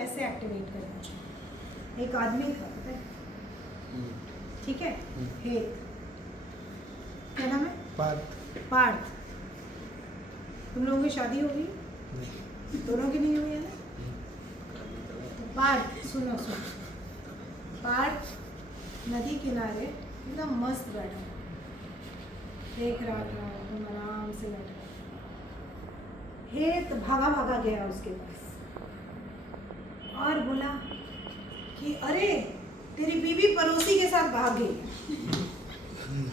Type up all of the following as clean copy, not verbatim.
कैसे एक्टिवेट करना चाहिए। एक आदमी था पता है, ठीक है, हेत, क्या नाम है? पार्थ। तुम लोगों की शादी होगी? दोनों की नहीं हुई है ना? तो पार्थ, सुनो, पार्थ नदी किनारे एकदम मस्त बैठा, देख रहा था, तुम आराम से बैठा। हेत भागा गया उसके पास और बोला कि अरे तेरी बीवी पड़ोसी के साथ भाग गई।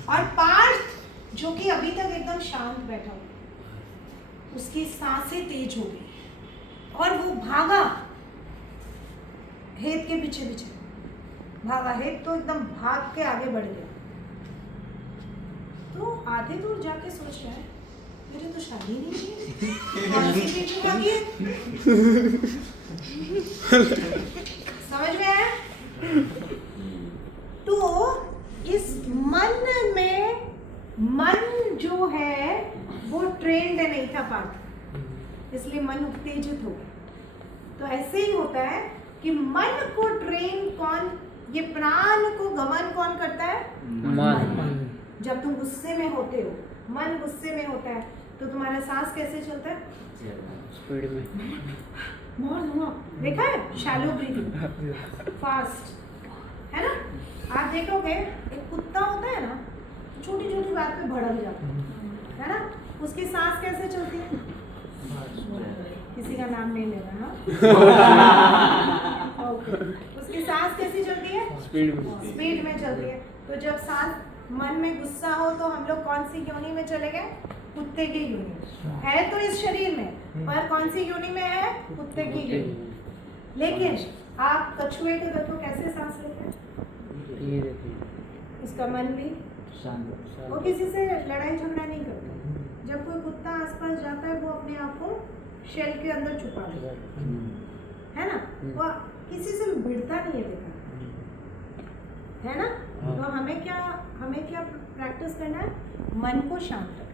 और पार्थ जो कि अभी तक एकदम शांत बैठा हुआ, उसकी सांसें तेज हो गई और वो भागा हेत के पीछे भागा। हेत तो एकदम भाग के आगे बढ़ गया। तो आधे दूर जाके सोच रहा है, मेरी तो शादी नहीं हुई, कौन सी बीवी भागी है? समझ में आया? तो इस मन जो है वो ट्रेंड नहीं था पार्थ, इसलिए मन उत्तेजित हो गया। तो ऐसे ही होता है कि मन को ट्रेन कौन, ये प्राण को गमन कौन करता है? मन। जब तुम गुस्से में होते हो, मन गुस्से में होता है, तो तुम्हारा सांस कैसे चलता है? स्पीड में। देखा है? शैलो ब्रीथिंग, फास्ट, है ना? आप देखोगे एक कुत्ता होता है ना, छोटी छोटी बात पे भड़क जाता है ना? उसकी सांस कैसे चलती है? किसी का नाम नहीं ले रहा ना? ओके, उसकी सांस कैसी चलती है? स्पीड में चलती है। तो जब सांस मन में गुस्सा हो तो हम लोग कौन सी योनि में चले गए? कुत्ते की योनि। है तो इस शरीर में, पर कौन सी योनि में है? कुत्ते की योनि। लेकिन आप कछुए को देखो कैसे सांस लेते हैं, उसका मन भी शांत, वो किसी से लड़ाई झगड़ा नहीं करता। जब कोई कुत्ता आसपास जाता है वो अपने आप को शेल के अंदर छुपा लेता है ना, वो किसी से भिड़ता नहीं है, देखा है ना? तो हमें क्या प्रैक्टिस करना है? मन को शांत रखना।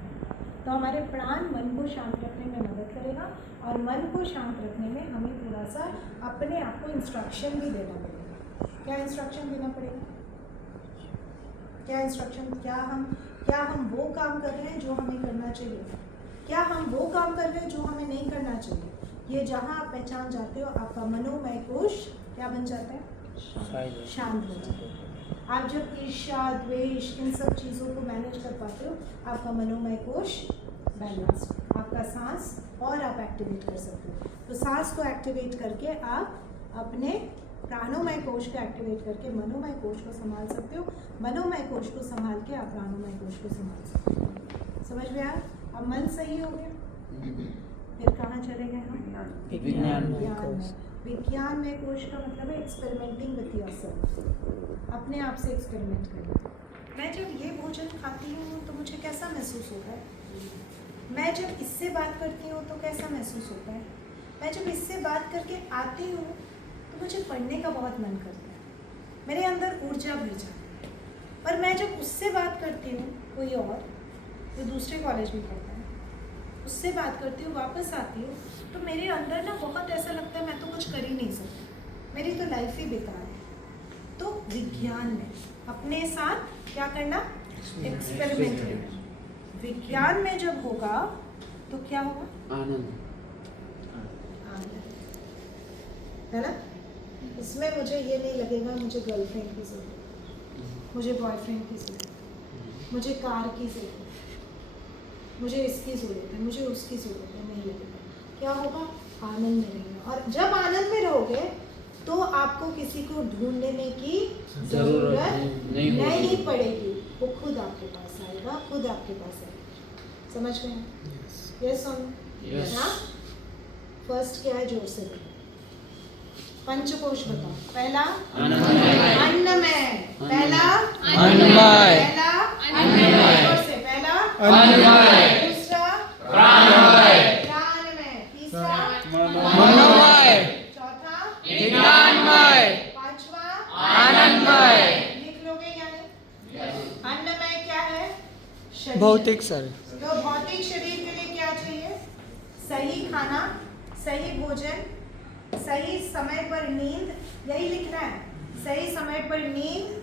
तो हमारे प्राण मन को शांत रखने में मदद करेगा, और मन को शांत रखने में हमें थोड़ा सा अपने आप को इंस्ट्रक्शन भी देना पड़ेगा। क्या इंस्ट्रक्शन देना पड़ेगा? क्या इंस्ट्रक्शन? क्या हम वो काम कर रहे हैं जो हमें करना चाहिए? क्या हम वो काम कर रहे हैं जो हमें नहीं करना चाहिए? ये जहाँ आप पहचान जाते हो, आपका मनोमय कोश क्या बन जाता है? शांत हो जाता है। आप जब ईर्ष्या, द्वेष, इन सब चीज़ों को मैनेज कर पाते हो, आपका मनोमय कोश बैलेंस, आपका सांस और आप एक्टिवेट कर सकते हो। तो सांस को एक्टिवेट करके आप अपने प्राणोमय कोश को एक्टिवेट करके मनोमय कोश को संभाल सकते हो। मनोमय कोश को संभाल के आप प्राणोमय कोश को संभाल सकते हो। समझ में आया? अब मन सही हो गया, फिर कहाँ चले गए हम? विज्ञान में कोश का मतलब है एक्सपेरिमेंटिंग विथ योरसेल्फ, अपने आप से एक्सपेरिमेंट करना। मैं जब ये भोजन खाती हूँ तो मुझे कैसा महसूस होता है? मैं जब इससे बात करती हूँ तो कैसा महसूस होता है? मैं जब इससे बात करके आती हूँ तो मुझे पढ़ने का बहुत मन करता है, मेरे अंदर ऊर्जा भर जाती है। पर मैं जब उससे बात करती हूँ, कोई और जो दूसरे कॉलेज में पढ़ता है, उससे बात करती हूँ, वापस आती हूँ, तो मेरे अंदर ना बहुत ऐसा लगता है मैं तो कुछ कर ही नहीं सकती, मेरी तो लाइफ ही बेकार है। तो विज्ञान में अपने साथ क्या करना? एक्सपेरिमेंट करना। विज्ञान में जब होगा तो क्या होगा? आनंद है ना? इसमें मुझे ये नहीं लगेगा मुझे गर्लफ्रेंड की ज़रूरत, मुझे बॉयफ्रेंड की ज़रूरत, मुझे कार की ज़रूरत, मुझे इसकी ज़रूरत है, मुझे उसकी ज़रूरत है, नहीं लगेगा। क्या होगा? आनंद में रहेगा। और जब आनंद में रहोगे तो आपको किसी को ढूंढने की ज़रूरत नहीं पड़ेगी, वो खुद आपके पास आएगा, खुद आपके पास आएगा। समझ में? यस और नो? फर्स्ट क्या है? जोर से बोलो। पंचकोश बताओ। पहला अन्नमय, पहला अन्नमय, पहला अन्नमय, जोर से, पहला अन्नमय, दूसरा प्राणमय, प्राणमय, तीसरा मनोमय, चौथा विज्ञानमय, पांचवा आनंदमय। लिख लोगे या नहीं? अन्नमय क्या है? शरीर, भौतिक शरीर। तो भौतिक शरीर के लिए क्या चाहिए? सही खाना, सही भोजन, सही समय पर नींद, यही लिखना है, सही समय पर नींद,